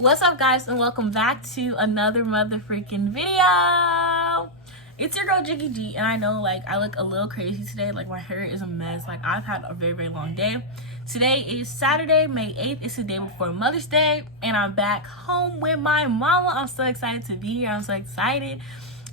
What's up, guys, and welcome back to another mother freaking video. It's your girl Jiggy G, and I know I look a little crazy today. My hair is a mess. I've had a very long day. Today is Saturday, May 8th. It's the day before Mother's Day, and I'm back home with my mama. I'm so excited to be here. I'm so excited.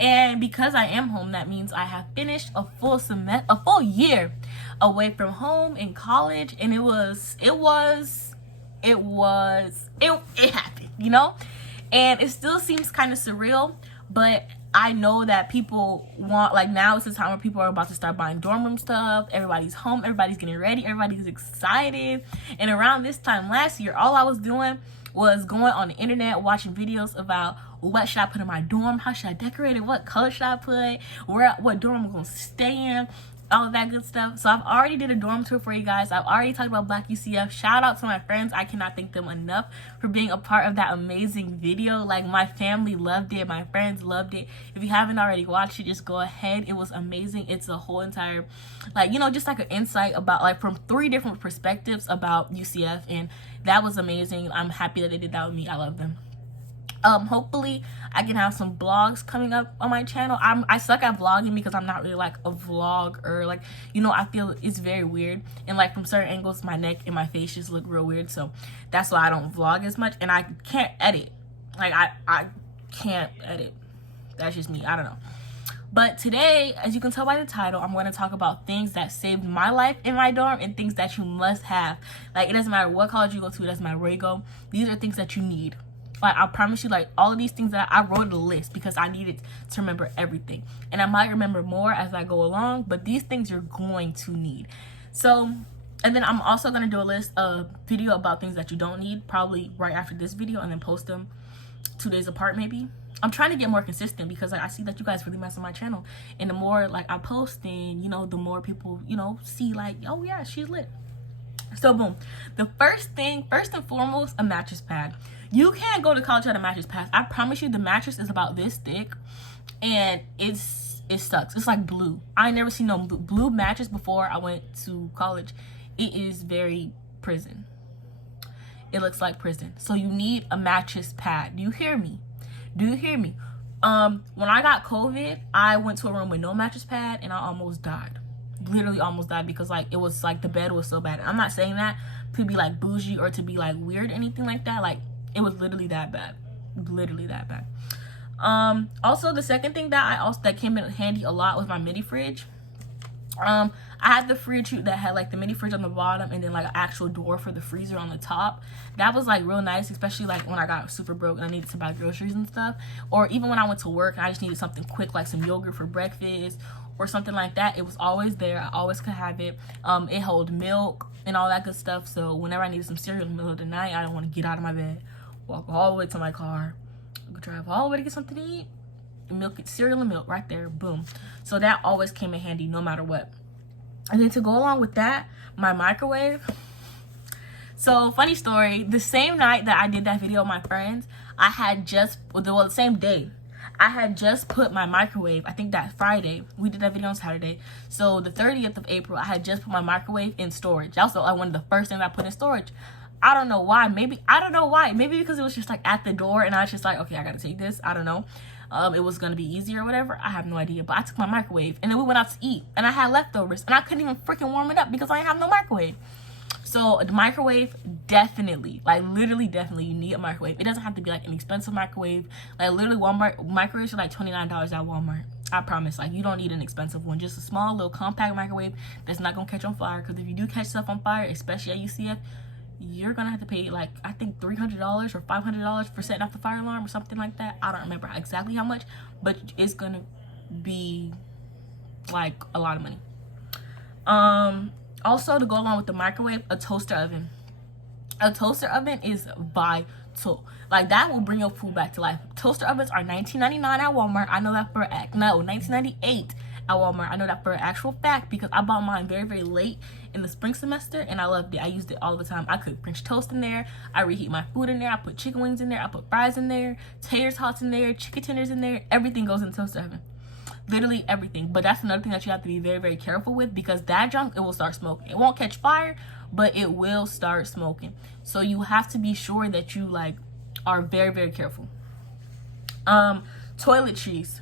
And because I am home, that means I have finished a full year away from home in college, and it happened, and it still seems kind of surreal, but I know that people want, now is the time where people are about to start buying dorm room stuff. Everybody's home, everybody's getting ready, everybody's excited. And around this time last year, all I was doing was going on the internet, watching videos about what should I put in my dorm, how should I decorate it, what color should I put, what dorm I'm gonna stay in, all of that good stuff. So I've already did a dorm tour for you guys. I've already talked about Black UCF. Shout out to my friends. I cannot thank them enough for being a part of that amazing video. My family loved it. My friends loved it. If you haven't already watched it, just go ahead. It was amazing. It's a whole entire, just an insight about, from 3 different perspectives about UCF. And that was amazing. I'm happy that they did that with me. I love them. Hopefully I can have some vlogs coming up on my channel. I suck at vlogging because I'm not really a vlogger. I feel it's very weird, and from certain angles my neck and my face just look real weird, so that's why I don't vlog as much. And I can't edit. I can't edit. That's just me. I don't know. But today, as you can tell by the title, I'm going to talk about things that saved my life in my dorm and things that you must have. It doesn't matter what college you go to, it doesn't matter where you go. These are things that you need. I promise you, all of these things that I wrote a list because I needed to remember everything. And I might remember more as I go along, but these things you're going to need. So, and then I'm also going to do a list of video about things that you don't need, probably right after this video, and then post them 2 days apart maybe. I'm trying to get more consistent because I see that you guys really mess with my channel. And the more I post, then, the more people, see oh yeah, she's lit. So boom, the first and foremost, a mattress pad. You can't go to college without a mattress pad. I promise you, the mattress is about this thick, and it sucks. It's like blue. I never seen no blue mattress before I went to college. It is very prison. It looks like prison. So you need a mattress pad. Do you hear me? Do you hear me? When I got COVID, I went to a room with no mattress pad, and I almost died. Literally almost died because it was the bed was so bad. I'm not saying that to be bougie or to be weird or anything like that. It was literally that bad. Literally that bad. Also, the second thing that came in handy a lot was my mini fridge. I had the fridge that had the mini fridge on the bottom, and then an actual door for the freezer on the top. That was real nice, especially when I got super broke and I needed to buy groceries and stuff, or even when I went to work and I just needed something quick some yogurt for breakfast or something like that. It was always there. I always could have it. It held milk and all that good stuff, so whenever I needed some cereal in the middle of the night, I don't want to get out of my bed, walk all the way to my car, drive all the way to get something to eat, cereal and milk right there, boom. So that always came in handy no matter what. And then to go along with that, my microwave. So funny story, the same night that I did that video with my friends, I had just, the same day, I had just put my microwave, I think that Friday, we did that video on Saturday, so the 30th of April, I had just put my microwave in storage. That was one of the first things I put in storage. I don't know why. Maybe because it was just at the door, and I was just okay, I gotta take this. I don't know. It was gonna be easier or whatever. I have no idea. But I took my microwave, and then we went out to eat, and I had leftovers, and I couldn't even freaking warm it up because I didn't have no microwave. So the microwave, definitely, literally, definitely, you need a microwave. It doesn't have to be an expensive microwave. Literally, Walmart microwaves are $29 at Walmart. I promise. You don't need an expensive one. Just a small little compact microwave that's not gonna catch on fire. Because if you do catch stuff on fire, especially at UCF, you're gonna have to pay I think $300 or $500 for setting off the fire alarm or something like that. I don't remember exactly how much, but it's gonna be a lot of money. Also, to go along with the microwave, a toaster oven. A toaster oven is vital. That will bring your food back to life. Toaster ovens are $19.99 at Walmart. I know that for $19.98 at Walmart. I know that for an actual fact because I bought mine very late in the spring semester, and I loved it. I used it all the time. I cook French toast in there. I reheat my food in there. I put chicken wings in there. I put fries in there, tater tots in there, chicken tenders in there. Everything goes in the toaster oven. Literally everything. But that's another thing that you have to be very careful with, because that junk, it will start smoking. It won't catch fire, but it will start smoking. So you have to be sure that you are very, very careful. Toiletries.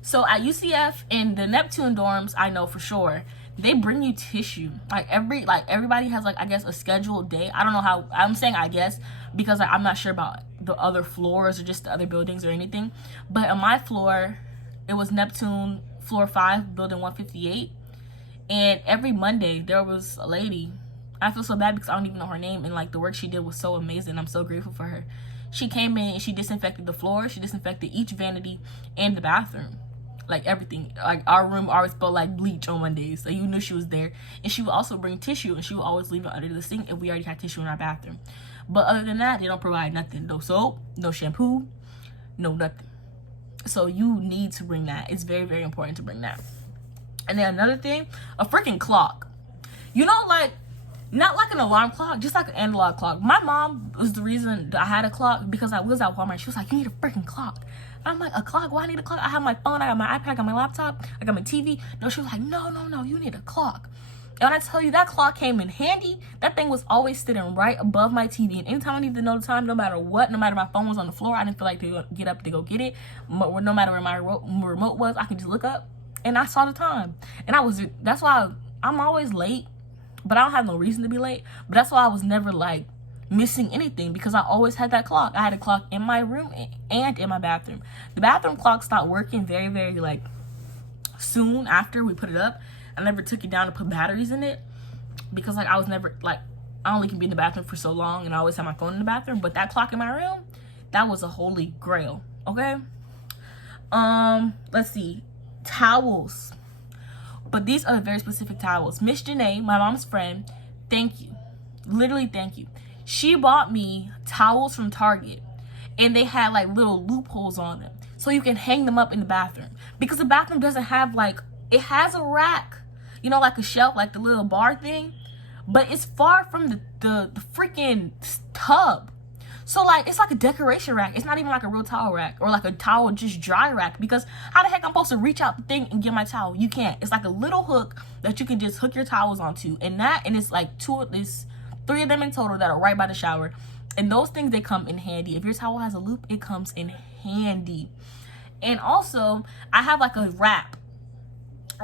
So at UCF and the Neptune dorms, I know for sure, they bring you tissue. Like everybody has like, I guess, a scheduled day. I don't know how, I'm saying I guess because like, I'm not sure about the other floors or just the other buildings or anything. But on my floor, it was Neptune floor 5, building 158. And every Monday there was a lady. I feel so bad because I don't even know her name, and like the work she did was so amazing. I'm so grateful for her. She came in and she disinfected the floor. She disinfected each vanity and the bathroom. Like everything. Like our room always smelled like bleach on Mondays, so you knew she was there. And she would also bring tissue, and she would always leave it under the sink if we already had tissue in our bathroom. But other than that, they don't provide nothing. No soap, no shampoo, no nothing. So you need to bring that. It's very, very important to bring that. And then another thing, a freaking clock. You know, like, not like an alarm clock, just like an analog clock. My mom was the reason that I had a clock, because I was at Walmart. She was like, you need a freaking clock. I'm like, a clock? Why I need a clock? I have my phone, I got my iPad, I got my laptop, I got my TV. No, she was like, no, you need a clock. And when I tell you, that clock came in handy. That thing was always sitting right above my TV. And anytime I needed to know the time, no matter what, no matter my phone was on the floor, I didn't feel like to get up to go get it. No matter where my remote was, I could just look up and I saw the time. And that's why I'm always late, but I don't have no reason to be late. But that's why I was never like missing anything, because I always had that clock. I had a clock in my room and in my bathroom. The bathroom clock stopped working very, very like soon after we put it up. I never took it down to put batteries in it, because like I was never like, I only can be in the bathroom for so long, and I always have my phone in the bathroom. But that clock in my room, that was a holy grail. Okay. Let's see, towels. But these are very specific towels. Miss Janae, my mom's friend, thank you. Literally, thank you. She bought me towels from Target, and they had like little loopholes on them, so you can hang them up in the bathroom. Because the bathroom doesn't have like, it has a rack, you know, like a shelf, like the little bar thing, but it's far from the freaking tub. So like, it's like a decoration rack. It's not even like a real towel rack, or like a towel just dry rack, because how the heck I'm supposed to reach out the thing and get my towel? You can't. It's like a little hook that you can just hook your towels onto, and it's like three of them in total that are right by the shower. And those things, they come in handy. If your towel has a loop, it comes in handy. And also, I have like a wrap,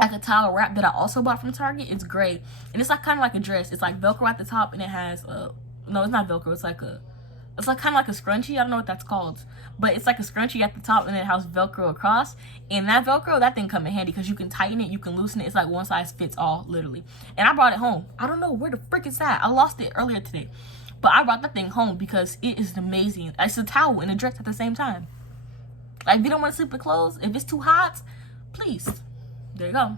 like a towel wrap that I also bought from Target. It's gray, and it's like kind of like a dress. It's like Velcro at the top, and it has no, it's not Velcro. It's like kind of like a scrunchie. I don't know what that's called, but it's like a scrunchie at the top, and it has Velcro across. And that Velcro, that thing come in handy, because you can tighten it, you can loosen it. It's like one size fits all, literally. And I brought it home. I don't know where the frick it's at. I lost it earlier today, but I brought that thing home because it is amazing. It's a towel and a dress at the same time. Like, if you don't want to sleep with clothes, if it's too hot, please, there you go.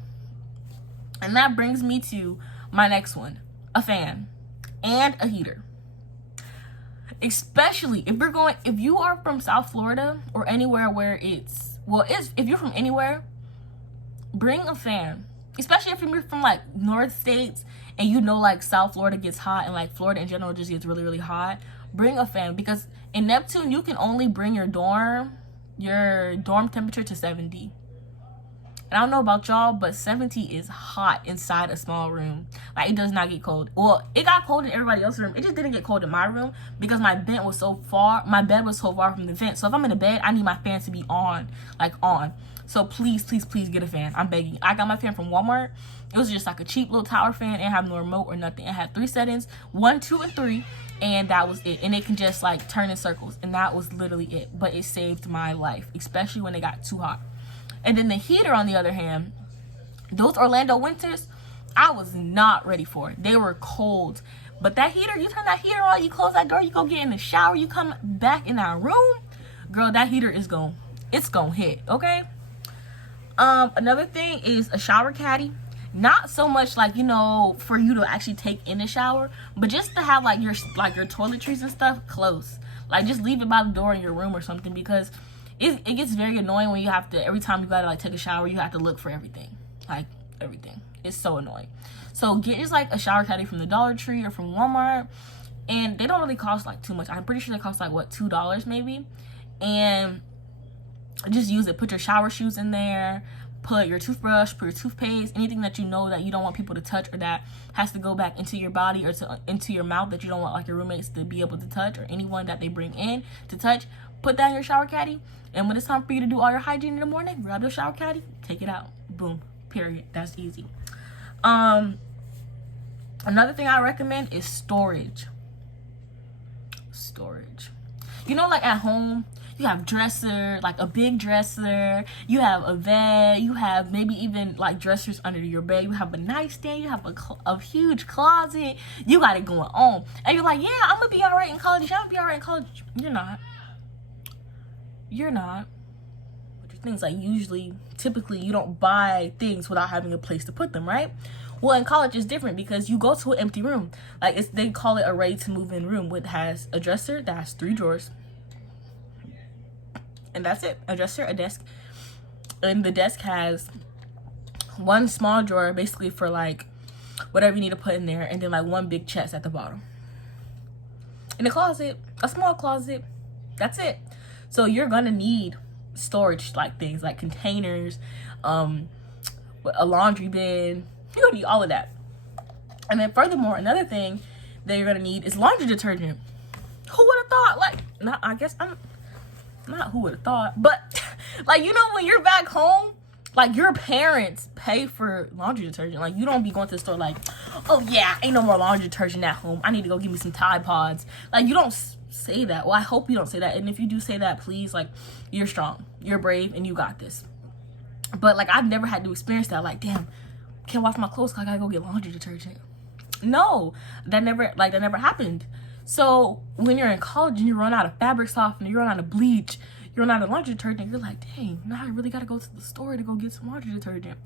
And that brings me to my next one, a fan and a heater. Especially if you are from South Florida or anywhere where if you're from anywhere, bring a fan. Especially if you're from like North States, and you know like South Florida gets hot, and like Florida in general just gets really, really hot. Bring a fan, because in Neptune you can only bring your dorm temperature to 70. And I don't know about y'all, but 70 is hot inside a small room. Like, it does not get cold. Well, it got cold in everybody else's room. It just didn't get cold in my room, because my bed was so far from the vent. So if I'm in the bed, I need my fan to be on. So please, please, please get a fan. I'm begging. I got my fan from Walmart. It was just like a cheap little tower fan. It didn't have no remote or nothing. It had 3 settings, 1, 2, and 3. And that was it. And it can just like turn in circles. And that was literally it. But it saved my life, especially when it got too hot. And then the heater, on the other hand, those Orlando winters, I was not ready for. They were cold. But that heater, you turn that heater on, you close that door, you go get in the shower, you come back in our room, girl, that heater is gonna hit, okay? Another thing is a shower caddy. Not so much like, you know, for you to actually take in the shower, but just to have like your toiletries and stuff close. Like, just leave it by the door in your room or something, because it gets very annoying when you have to, every time you gotta like take a shower, you have to look for everything. Like, everything. It's so annoying. So get just like a shower caddy from the Dollar Tree or from Walmart, and they don't really cost like too much. I'm pretty sure they cost like, what, $2 maybe? And just use it. Put your shower shoes in there, put your toothbrush, put your toothpaste, anything that you know that you don't want people to touch or that has to go back into your body or into your mouth that you don't want like your roommates to be able to touch or anyone that they bring in to touch. Put that in your shower caddy, and when it's time for you to do all your hygiene in the morning, grab your shower caddy, take it out. Boom. Period. That's easy. Another thing I recommend is storage. You know, like at home, you have dresser, like a big dresser, you have a bed, you have maybe even like dressers under your bed, you have a nightstand, you have a huge closet, you got it going on. And you're like, yeah, I'm gonna be all right in college, I'm gonna be all right in college. You're not. Things like typically you don't buy things without having a place to put them, right? Well, in college it's different because you go to an empty room. Like they call it a ready to move in room, which has a dresser that has 3 drawers. And that's it. A dresser, a desk. And the desk has one small drawer basically for like whatever you need to put in there, and then like one big chest at the bottom. In the closet, a small closet. That's it. So you're gonna need storage like things like containers, a laundry bin. You're gonna need all of that. And then furthermore, another thing that you're gonna need is laundry detergent. Who would have thought? Like, not who would have thought, but like, you know, when you're back home, like your parents pay for laundry detergent. Like you don't be going to the store like, oh yeah, ain't no more laundry detergent at home, I need to go get me some Tide Pods. Like you don't say that. Well, I hope you don't say that, and if you do say that, please, like, you're strong, you're brave, and you got this. But like I've never had to experience that. Like, damn, can't wash my clothes because I gotta go get laundry detergent. No, that never happened. So when you're in college and you run out of fabric softener, you run out of bleach, you run out of laundry detergent, you're like, dang, now I really gotta go to the store to go get some laundry detergent.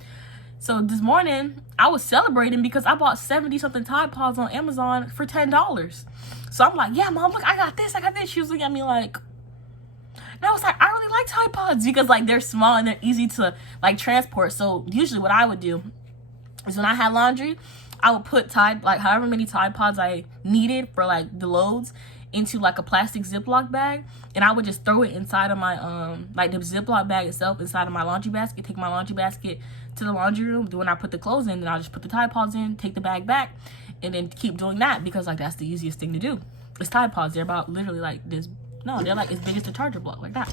So this morning I was celebrating because I bought 70 something Tide Pods on Amazon for $10. So I'm like, yeah, Mom, look, I got this. She was looking at me like, and I was like, I really like Tide Pods because like they're small and they're easy to like transport. So usually what I would do is when I had laundry, I would put however many Tide Pods I needed for like the loads into like a plastic Ziploc bag, and I would just throw it inside of my like the Ziploc bag itself inside of my laundry basket. Take my laundry basket to the laundry room. When I put the clothes in, then I'll just put the Tide Pods in, take the bag back, and then keep doing that because like that's the easiest thing to do. It's Tide Pods. They're about literally like this. No, they're like as big as the charger block, like that.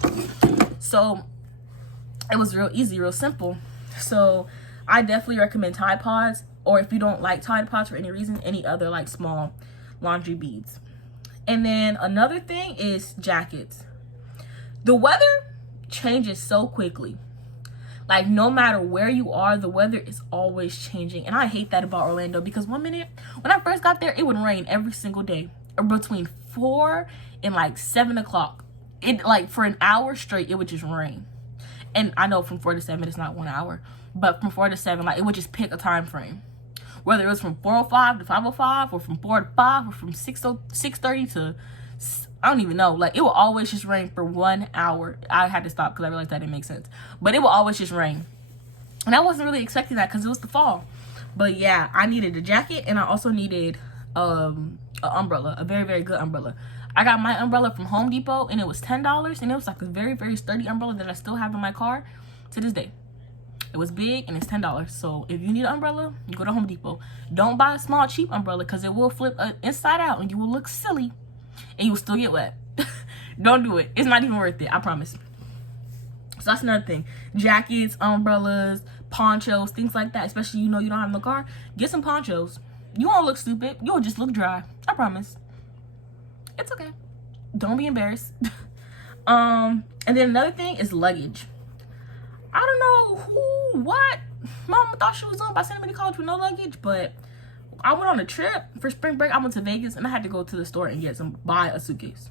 So it was real easy, real simple. So I definitely recommend Tide Pods, or if you don't like Tide Pods for any reason, any other like small laundry beads. And then another thing is jackets. The weather changes so quickly. Like no matter where you are, the weather is always changing. And I hate that about Orlando because one minute, when I first got there, it would rain every single day. Or between 4 and like 7 o'clock. It like for an hour straight, it would just rain. And I know from 4 to 7, it's not 1 hour. But from 4 to 7, like it would just pick a time frame. Whether it was from 4:05 to 5:05, or from 4 to 5, or from 6:30 to, I don't even know. Like it will always just rain for 1 hour. I had to stop because I realized that didn't make sense. But it will always just rain. And I wasn't really expecting that because it was the fall. But yeah, I needed a jacket, and I also needed an umbrella, a very, very good umbrella. I got my umbrella from Home Depot, and it was $10, and it was like a very, very sturdy umbrella that I still have in my car to this day. It was big, and it's $10. So if you need an umbrella, you go to Home Depot. Don't buy a small, cheap umbrella because it will flip inside out, and you will look silly, and you will still get wet. Don't do it. It's not even worth it. I promise. So that's another thing. Jackets, umbrellas, ponchos, things like that. Especially you don't have no car. Get some ponchos. You won't look stupid. You'll just look dry. I promise. It's okay. Don't be embarrassed. And then another thing is luggage. I don't know what Mama thought she was doing by sending me to college with no luggage, but I went on a trip for spring break. I went to Vegas, and I had to go to the store and buy a suitcase.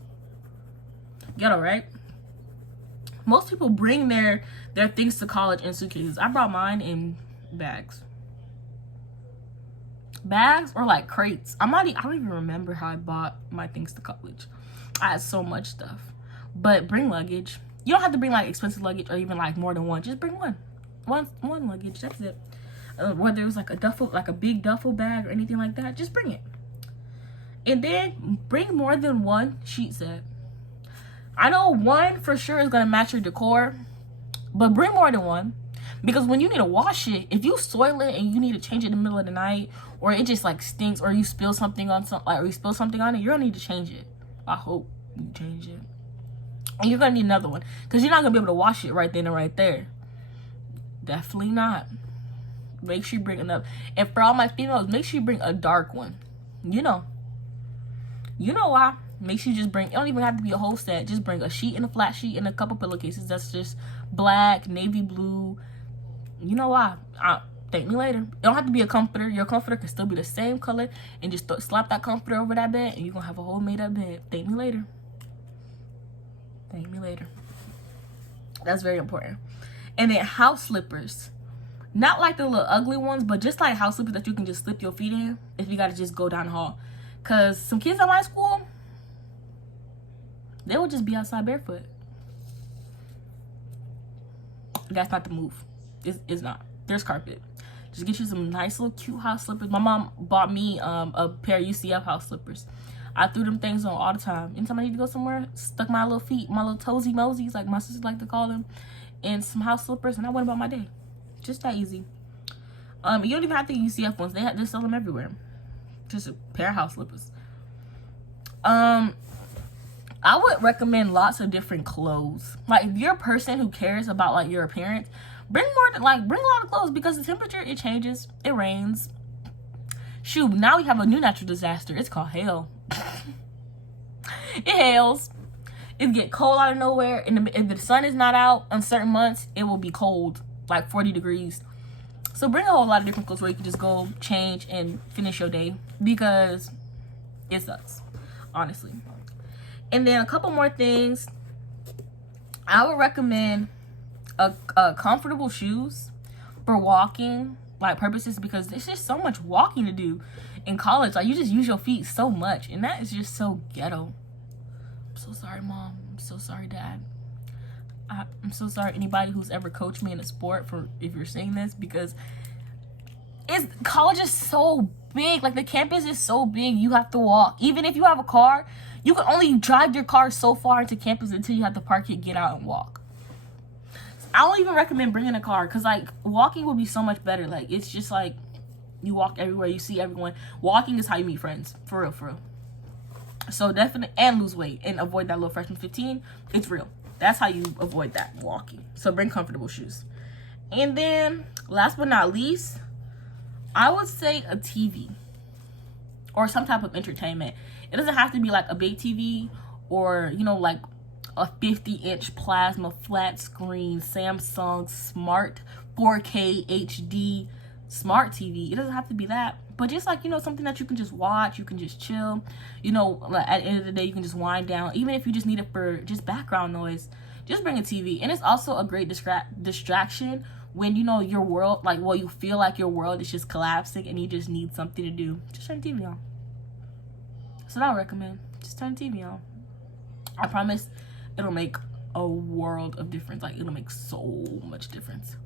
Ghetto, right? Most people bring their things to college in suitcases. I brought mine in bags. Bags or like crates. I don't even remember how I bought my things to college. I had so much stuff. But bring luggage. You don't have to bring like expensive luggage or even like more than one. Just bring one luggage. That's it. Whether it was like a big duffel bag or anything like that, just bring it. And then bring more than one sheet set. I know one for sure is gonna match your decor, but bring more than one Because when you need to wash it, if you soil it and you need to change it in the middle of the night, or it just like stinks, or you spill something on or you spill something on it, you're gonna need to change it. I hope you change it. And you're gonna need another one, because you're not gonna be able to wash it right then and right there. Definitely not. Make sure you bring enough. And for all my females, make sure you bring a dark one. You know why. Make sure you just bring, it don't even have to be a whole set. Just bring a sheet and a flat sheet and a couple pillowcases that's just black, navy blue. You know why. Thank me later. It don't have to be a comforter. Your comforter can still be the same color, and just slap that comforter over that bed, and you're gonna have a whole made up bed. Thank me later. Thank me later. That's very important. And then house slippers. Not like the little ugly ones, but just like house slippers that you can just slip your feet in if you gotta just go down the hall. Cause some kids at my school, they will just be outside barefoot. That's not the move. It's not. There's carpet. Just get you some nice little cute house slippers. My mom bought me a pair of UCF house slippers. I threw them things on all the time. Anytime I need to go somewhere, stuck my little feet, my little toesy mosies, like my sisters like to call them, and some house slippers, and I went about my day. Just that easy. You don't even have to get UCF ones. They sell them everywhere. Just a pair of house slippers. I would recommend lots of different clothes. Like, if you're a person who cares about like your appearance, bring a lot of clothes, because the temperature, it changes. It rains. Shoot, now we have a new natural disaster. It's called hail. It hails. It get cold out of nowhere, and if the sun is not out on certain months, it will be cold, like 40 degrees. So bring a whole lot of different clothes where you can just go change and finish your day, because it sucks, honestly. And then a couple more things. I would recommend a comfortable shoes for walking like purposes, because there's just so much walking to do in college. Like, you just use your feet so much, and that is just so ghetto. I'm so sorry, Mom. I'm so sorry, Dad. I'm so sorry anybody who's ever coached me in a sport, for if you're saying this, because college is so big. Like, the campus is so big, you have to walk. Even if you have a car, you can only drive your car so far into campus until you have to park it, get out, and walk. I don't even recommend bringing a car, because like walking would be so much better. Like, it's just like you walk everywhere, you see everyone. Walking is how you meet friends, for real. So definitely, and lose weight and avoid that little freshman 15. It's real. That's how you avoid that, walking. So bring comfortable shoes. And then last but not least, I would say a TV or some type of entertainment. It doesn't have to be like a big TV, or like a 50-inch plasma flat screen Samsung smart 4K HD smart TV. It doesn't have to be that, but just like something that you can just watch, you can just chill. Like, at the end of the day, you can just wind down. Even if you just need it for just background noise, just bring a TV. And it's also a great distraction when your world, you feel like your world is just collapsing and you just need something to do. Just turn the TV on. That's what I recommend. Just turn the TV on. I promise it'll make a world of difference. Like, it'll make so much difference.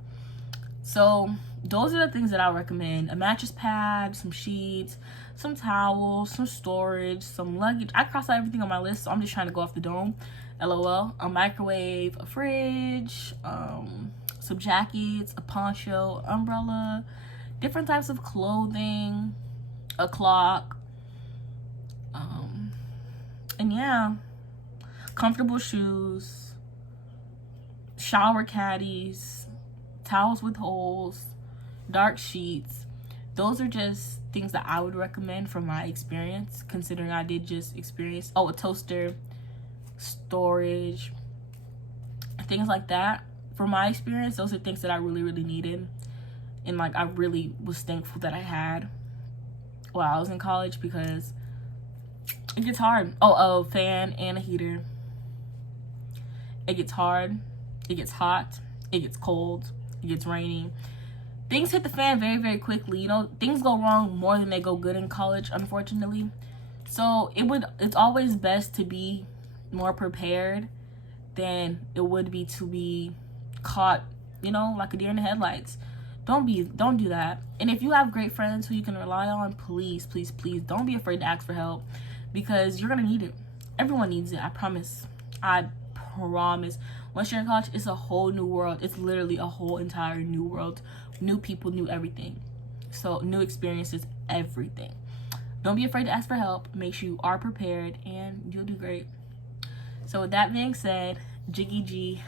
So those are the things that I recommend: a mattress pad, some sheets, some towels, some storage, some luggage. I crossed out everything on my list, so I'm just trying to go off the dome. LOL. A microwave, a fridge, some jackets, a poncho, umbrella, different types of clothing, a clock, and yeah, comfortable shoes, shower caddies, towels with holes, dark sheets. Those are just things that I would recommend from my experience, considering I did just experience a toaster, storage, things like that. From my experience, those are things that I really needed, and like, I really was thankful that I had while I was in college, because it gets hard. A fan and a heater. It gets hard, it gets hot, it gets cold, it gets rainy. Things hit the fan very quickly. Things go wrong more than they go good in college, unfortunately. So it's always best to be more prepared than it would be to be caught, like a deer in the headlights. Don't do that. And if you have great friends who you can rely on, please don't be afraid to ask for help, because you're gonna need it. Everyone needs it. I promise. Once you're in college, it's a whole new world. It's literally a whole entire new world. New people, new everything. So new experiences, everything. Don't be afraid to ask for help. Make sure you are prepared and you'll do great. So with that being said, Jiggy G,